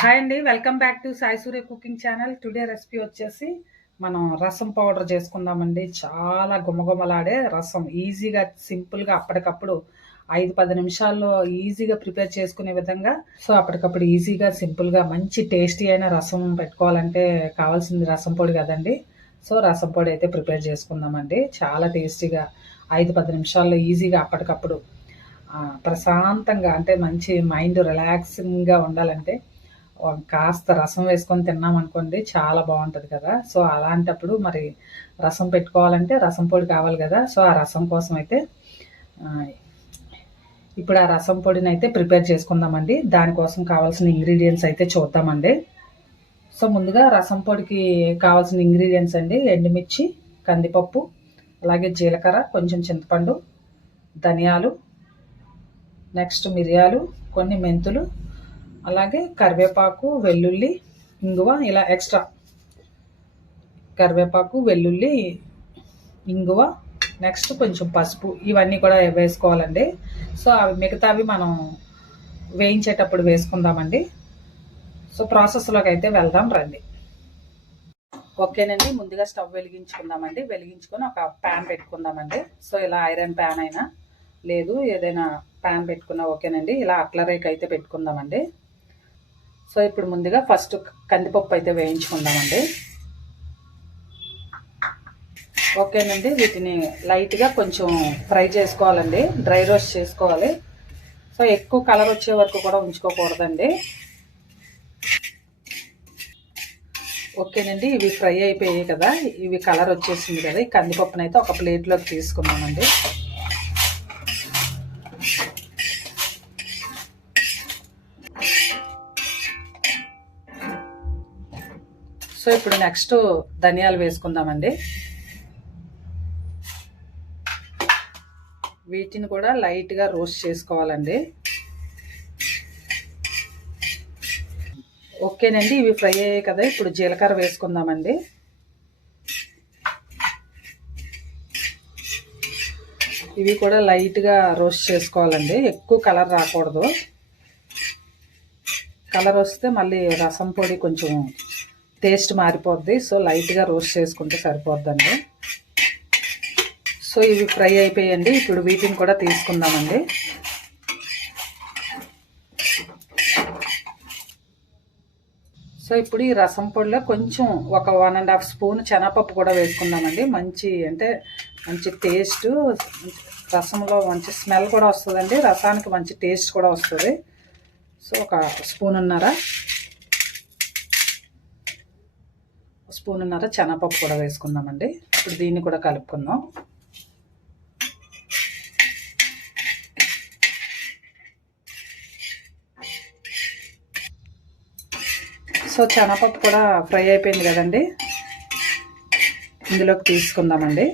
Hi అండి welcome back to Sai Surya cooking channel. Today recipe వచ్చేసి మనం రసం పౌడర్ చేసుకుందామండి. చాలా గుమగుమలాడే రసం. ఈజీగా సింపుల్గా అప్పటికప్పుడు ఐదు పది నిమిషాల్లో ఈజీగా ప్రిపేర్ చేసుకునే విధంగా. సో అప్పటికప్పుడు ఈజీగా సింపుల్గా మంచి టేస్టీ అయిన రసం పెట్టుకోవాలంటే కావాల్సింది రసం పొడి కదండి. సో రసం పొడి అయితే ప్రిపేర్ చేసుకుందామండి. చాలా టేస్టీగా ఐదు పది నిమిషాల్లో ఈజీగా అప్పటికప్పుడు ప్రశాంతంగా అంటే మంచి మైండ్ రిలాక్సింగ్గా ఉండాలంటే కాస్త రసం వేసుకొని తిన్నాం అనుకోండి చాలా బాగుంటుంది కదా. సో అలాంటప్పుడు మరి రసం పెట్టుకోవాలంటే రసం పొడి కావాలి కదా. సో ఆ రసం కోసం అయితే ఇప్పుడు ఆ రసం పొడిని అయితే ప్రిపేర్ చేసుకుందామండి. దానికోసం కావాల్సిన ఇంగ్రీడియంట్స్ అయితే చూద్దామండి. సో ముందుగా రసం పొడికి కావాల్సిన ఇంగ్రీడియంట్స్ అండి. ఎండుమిర్చి కందిపప్పు అలాగే జీలకర్ర కొంచెం చింతపండు ధనియాలు నెక్స్ట్ మిరియాలు కొన్ని మెంతులు అలాగే కరివేపాకు వెల్లుల్లి ఇంగువ ఇలా ఎక్స్ట్రా కరివేపాకు వెల్లుల్లి ఇంగువ నెక్స్ట్ కొంచెం పసుపు ఇవన్నీ కూడా వేసుకోవాలండి. సో అవి మిగతావి మనం వేయించేటప్పుడు వేసుకుందామండి. సో ప్రాసెస్లోకి అయితే వెళ్దాం రండి. ఓకేనండి ముందుగా స్టవ్ వెలిగించుకుందామండి. వెలిగించుకొని ఒక ప్యాన్ పెట్టుకుందామండి. సో ఇలా ఐరన్ ప్యాన్ అయినా లేదు ఏదైనా ప్యాన్ పెట్టుకున్నా ఓకేనండి. ఇలా అట్లరేక్ అయితే పెట్టుకుందామండి. సో ఇప్పుడు ముందుగా ఫస్ట్ కందిపప్పు అయితే వేయించుకుందామండి. ఓకేనండి వీటిని లైట్గా కొంచెం ఫ్రై చేసుకోవాలండి డ్రై రోస్ట్ చేసుకోవాలి. సో ఎక్కువ కలర్ వచ్చే వరకు కూడా ఉంచుకోకూడదండి. ఓకేనండి ఇవి ఫ్రై అయిపోయాయి కదా ఇవి కలర్ వచ్చేసింది కదా ఈ కందిపప్పునైతే ఒక ప్లేట్లోకి తీసుకున్నామండి. సో ఇప్పుడు నెక్స్ట్ ధనియాలు వేసుకుందామండి. వీటిని కూడా లైట్గా రోస్ట్ చేసుకోవాలండి. ఓకేనండి ఇవి ఫ్రై అయ్యాయి కదా ఇప్పుడు జీలకర్ర వేసుకుందామండి. ఇవి కూడా లైట్గా రోస్ట్ చేసుకోవాలండి ఎక్కువ కలర్ రాకూడదు. కలర్ వస్తే మళ్ళీ రసం పొడి కొంచెం టేస్ట్ మారిపోద్ది. సో లైట్గా రోస్ట్ చేసుకుంటే సరిపోద్దండి. సో ఇవి ఫ్రై అయిపోయండి. ఇప్పుడు వీటిని కూడా తీసుకుందామండి. సో ఇప్పుడు ఈ రసం పొడిలో కొంచెం ఒక వన్ అండ్ హాఫ్ స్పూన్ శనగపప్పు కూడా వేసుకుందామండి. మంచి అంటే మంచి టేస్ట్ రసంలో మంచి స్మెల్ కూడా వస్తుందండి. రసానికి మంచి టేస్ట్ కూడా వస్తుంది. సో ఒక స్పూన్ ఉన్నారా స్పూన్ ఉన్నర శనగపప్పు కూడా వేసుకుందామండి. ఇప్పుడు దీన్ని కూడా కలుపుకుందాం. సో శనగపప్పు కూడా ఫ్రై అయిపోయింది కదండి. ఇందులోకి తీసుకుందామండి.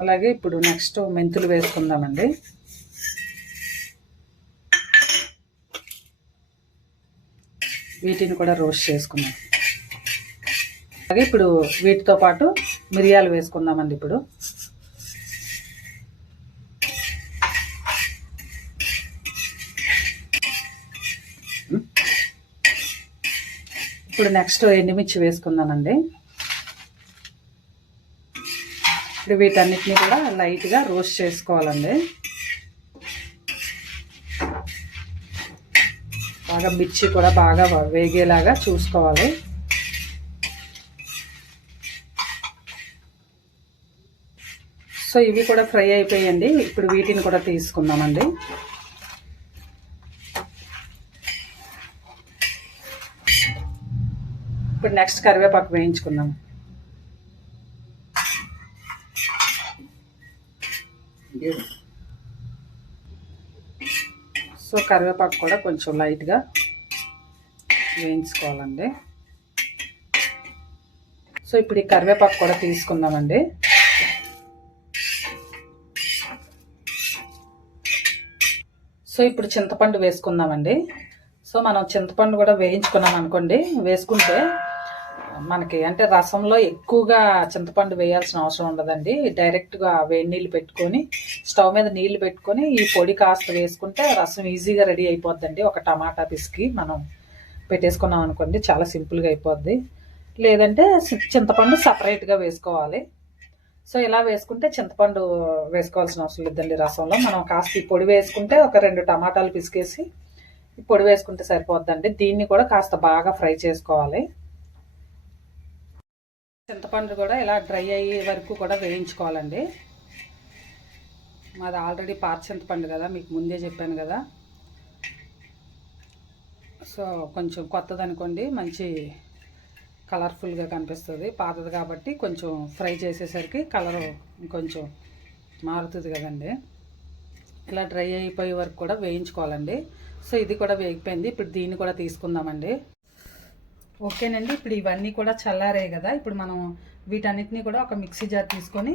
అలాగే ఇప్పుడు నెక్స్ట్ మెంతులు వేసుకుందామండి. వీటిని కూడా రోస్ట్ చేసుకున్నాం అలాగే ఇప్పుడు వీటితో పాటు మిరియాలు వేసుకుందామండి ఇప్పుడు. ఇప్పుడు నెక్స్ట్ ఎండుమిర్చి వేసుకుందానండి ఇప్పుడు వీటన్నిటిని కూడా లైట్గా రోస్ట్ చేసుకోవాలండి. బాగా మిర్చి కూడా బాగా వేగేలాగా చూసుకోవాలి. సో ఇవి కూడా ఫ్రై అయిపోయాయండి ఇప్పుడు వీటిని కూడా తీసుకుందామండి. ఇప్పుడు నెక్స్ట్ కరివేపాకు వేయించుకుందాం. సో కరివేపాకు కూడా కొంచెం లైట్గా వేయించుకోవాలండి. సో ఇప్పుడు ఈ కరివేపాకు కూడా తీసుకుందామండి. సో ఇప్పుడు చింతపండు వేసుకుందామండి. సో మనం చింతపండు కూడా వేయించుకున్నాం అనుకోండి వేసుకుంటే మనకి అంటే రసంలో ఎక్కువగా చింతపండు వేయాల్సిన అవసరం ఉండదండి. డైరెక్ట్గా వేడి నీళ్ళు పెట్టుకొని స్టవ్ మీద నీళ్ళు పెట్టుకొని ఈ పొడి కాస్త వేసుకుంటే రసం ఈజీగా రెడీ అయిపోద్దండి. ఒక టమాటా పిసికి మనం పెట్టేసుకున్నాం అనుకోండి చాలా సింపుల్గా అయిపోద్ది. లేదంటే చింతపండు సపరేట్గా వేసుకోవాలి. సో ఇలా వేసుకుంటే చింతపండు వేసుకోవాల్సిన అవసరం లేదండి రసంలో. మనం కాస్త ఈ పొడి వేసుకుంటే ఒక రెండు టమాటాలు పిసికేసి ఈ పొడి వేసుకుంటే సరిపోద్దండి. దీన్ని కూడా కాస్త బాగా ఫ్రై చేసుకోవాలి. చింతపండు కూడా ఇలా డ్రై అయ్యే వరకు కూడా వేయించుకోవాలండి. మాది ఆల్రెడీ పార్చంత పండు కదా మీకు ముందే చెప్పాను కదా. సో కొంచెం కొత్తది అనుకోండి మంచి కలర్ఫుల్గా కనిపిస్తుంది. పాతది కాబట్టి కొంచెం ఫ్రై చేసేసరికి కలర్ కొంచెం మారుతుంది కదండి. ఇలా డ్రై అయిపోయే వరకు కూడా వేయించుకోవాలండి. సో ఇది కూడా వేగిపోయింది. ఇప్పుడు దీన్ని కూడా తీసుకుందామండి. ఓకేనండి. ఇప్పుడు ఇవన్నీ కూడా చల్లారాయి కదా. ఇప్పుడు మనం వీటన్నిటిని కూడా ఒక మిక్సీ జార్ తీసుకొని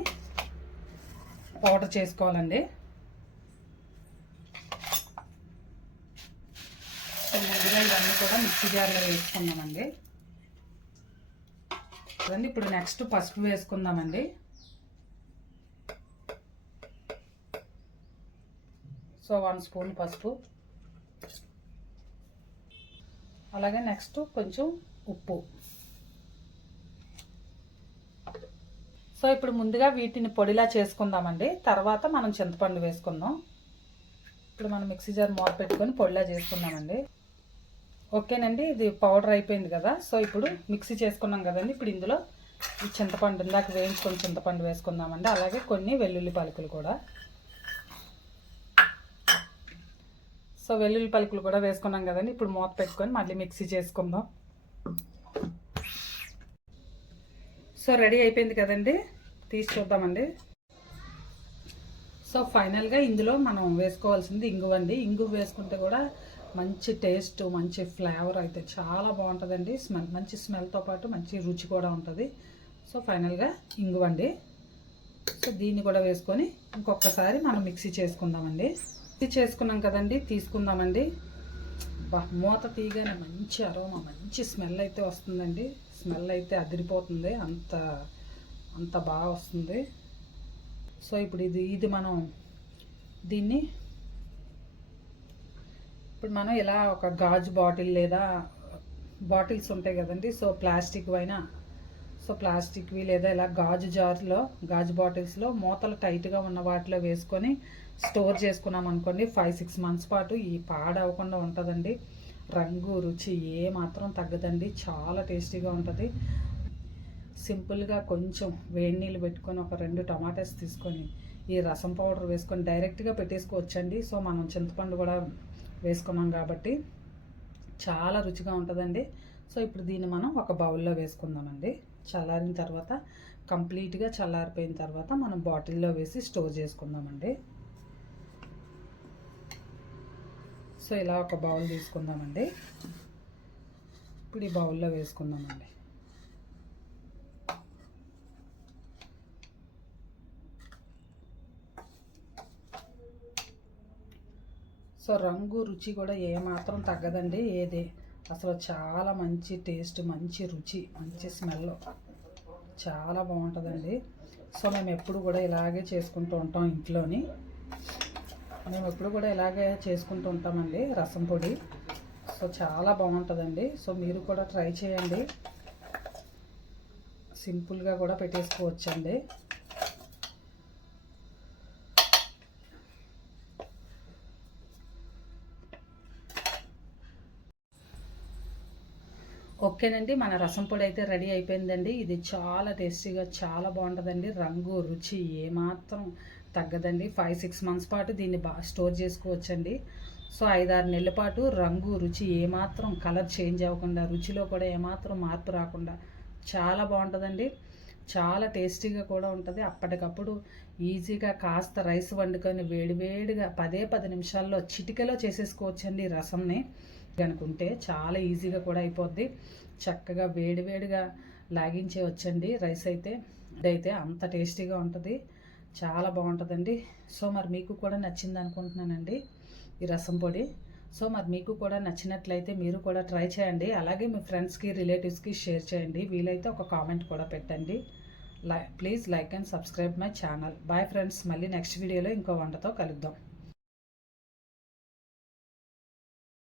పౌడర్ చేసుకోవాలండి. సో ముందుగా ఇవన్నీ కూడా మిక్సీ జార్లో వేసుకుందామండి. చూడండి ఇప్పుడు నెక్స్ట్ పసుపు వేసుకుందామండి. సో వన్ స్పూన్ పసుపు. అలాగే నెక్స్ట్ కొంచెం ఉప్పు. సో ఇప్పుడు ముందుగా వీటిని పొడిలా చేసుకుందామండి. తర్వాత మనం చింతపండు వేసుకుందాం. ఇప్పుడు మనం మిక్సీ జార్ మూత పెట్టుకొని పొడిలా చేసుకుందామండి. ఓకేనండి ఇది పౌడర్ అయిపోయింది కదా. సో ఇప్పుడు మిక్సీ చేసుకున్నాం కదండి. ఇప్పుడు ఇందులో ఈ చింతపండు ఇందాక వేయించుకొని చింతపండు వేసుకుందామండి. అలాగే కొన్ని వెల్లుల్లి పలుకులు కూడా. సో వెల్లుల్లి పలుకులు కూడా వేసుకున్నాం కదండి. ఇప్పుడు మూత పెట్టుకొని మళ్ళీ మిక్సీ చేసుకుందాం. సో రెడీ అయిపోయింది కదండి? తీసి చూద్దామండి. సో ఫైనల్గా ఇందులో మనం వేసుకోవాల్సింది ఇంగువ అండి. ఇంగువ వేసుకుంటే కూడా మంచి టేస్ట్ మంచి ఫ్లేవర్ అయితే చాలా బాగుంటుందండి. స్మెల్ మంచి స్మెల్తో పాటు మంచి రుచి కూడా ఉంటుంది. సో ఫైనల్గా ఇంగువ అండి. సో దీన్ని కూడా వేసుకొని ఇంకొకసారి మనం మిక్సీ చేసుకుందామండి. మిక్సీ చేసుకున్నాం కదండి తీసుకుందామండి. మూత తీయగానే మంచి అరోమా మంచి స్మెల్ అయితే వస్తుందండి. స్మెల్ అయితే అదిరిపోతుంది. అంత అంత బాగా వస్తుంది. సో ఇప్పుడు ఇది ఇది మనం దీన్ని ఇప్పుడు మనం ఇలా ఒక గాజు బాటిల్ లేదా బాటిల్స్ ఉంటాయి కదండి. సో ప్లాస్టిక్ అయినా సో ప్లాస్టిక్వి లేదా ఇలా గాజు జార్లో గాజు బాటిల్స్లో మూతలు టైట్గా ఉన్న వాటిలో వేసుకొని స్టోర్ చేసుకున్నాం అనుకోండి ఫైవ్ సిక్స్ మంత్స్ పాటు ఈ పాడవకుండా ఉంటుందండి. రంగు రుచి ఏ మాత్రం తగ్గదండి. చాలా టేస్టీగా ఉంటుంది. సింపుల్గా కొంచెం వేడి నీళ్ళు పెట్టుకొని ఒక రెండు టమాటాస్ తీసుకొని ఈ రసం పౌడర్ వేసుకొని డైరెక్ట్గా పెట్టేసుకోవచ్చండి. సో మనం చింతపండు కూడా వేసుకున్నాం కాబట్టి చాలా రుచిగా ఉంటుందండి. సో ఇప్పుడు దీన్ని మనం ఒక బౌల్లో వేసుకుందామండి. చల్లారిన తర్వాత కంప్లీట్గా చల్లారిపోయిన తర్వాత మనం బాటిల్లో వేసి స్టోర్ చేసుకుందామండి. సో ఇలా ఒక బౌల్ తీసుకుందామండి. ఇప్పుడు ఈ బౌల్లో వేసుకుందామండి. సో రంగు రుచి కూడా ఏమాత్రం తగ్గదండి. ఏది అసలు చాలా మంచి టేస్ట్ మంచి రుచి మంచి స్మెల్. చాలా బాగుంటుందండి. సో మేము ఎప్పుడు కూడా ఇలాగే చేసుకుంటూ ఉంటాం ఇంట్లోని. మేము ఎప్పుడు కూడా ఇలాగే చేసుకుంటూ ఉంటామండి రసం పొడి. సో చాలా బాగుంటుందండి. సో మీరు కూడా ట్రై చేయండి. సింపుల్గా కూడా పెట్టేసుకోవచ్చండి. ఓకేనండి మన రసం పొడి అయితే రెడీ అయిపోయిందండి. ఇది చాలా టేస్టీగా చాలా బాగుంటుందండి. రంగు రుచి ఏమాత్రం తగ్గదండి. ఫైవ్ సిక్స్ మంత్స్ పాటు దీన్ని బాగా స్టోర్ చేసుకోవచ్చండి. సో ఐదారు నెలల పాటు రంగు రుచి ఏమాత్రం కలర్ చేంజ్ అవ్వకుండా రుచిలో కూడా ఏమాత్రం మార్పు రాకుండా చాలా బాగుంటుందండి. చాలా టేస్టీగా కూడా ఉంటుంది. అప్పటికప్పుడు ఈజీగా కాస్త రైస్ వండుకొని వేడివేడిగా పదే పది నిమిషాల్లో చిటికలో చేసేసుకోవచ్చండి రసంని. అనుకుంటే చాలా ఈజీగా కూడా అయిపోద్ది. చక్కగా వేడివేడిగా లాగించే వచ్చండి రైస్ అయితే. అయితే అంత టేస్టీగా ఉంటుంది. చాలా బాగుంటుందండి. సో మరి మీకు కూడా నచ్చింది అనుకుంటున్నానండి ఈ రసం పొడి. సో మరి మీకు కూడా నచ్చినట్లయితే మీరు కూడా ట్రై చేయండి. అలాగే మీ ఫ్రెండ్స్కి రిలేటివ్స్కి షేర్ చేయండి. వీలైతే ఒక కామెంట్ కూడా పెట్టండి. లై please like and subscribe my channel. Bye friends. మళ్ళీ నెక్స్ట్ వీడియోలో ఇంకో వంటతో కలుద్దాం.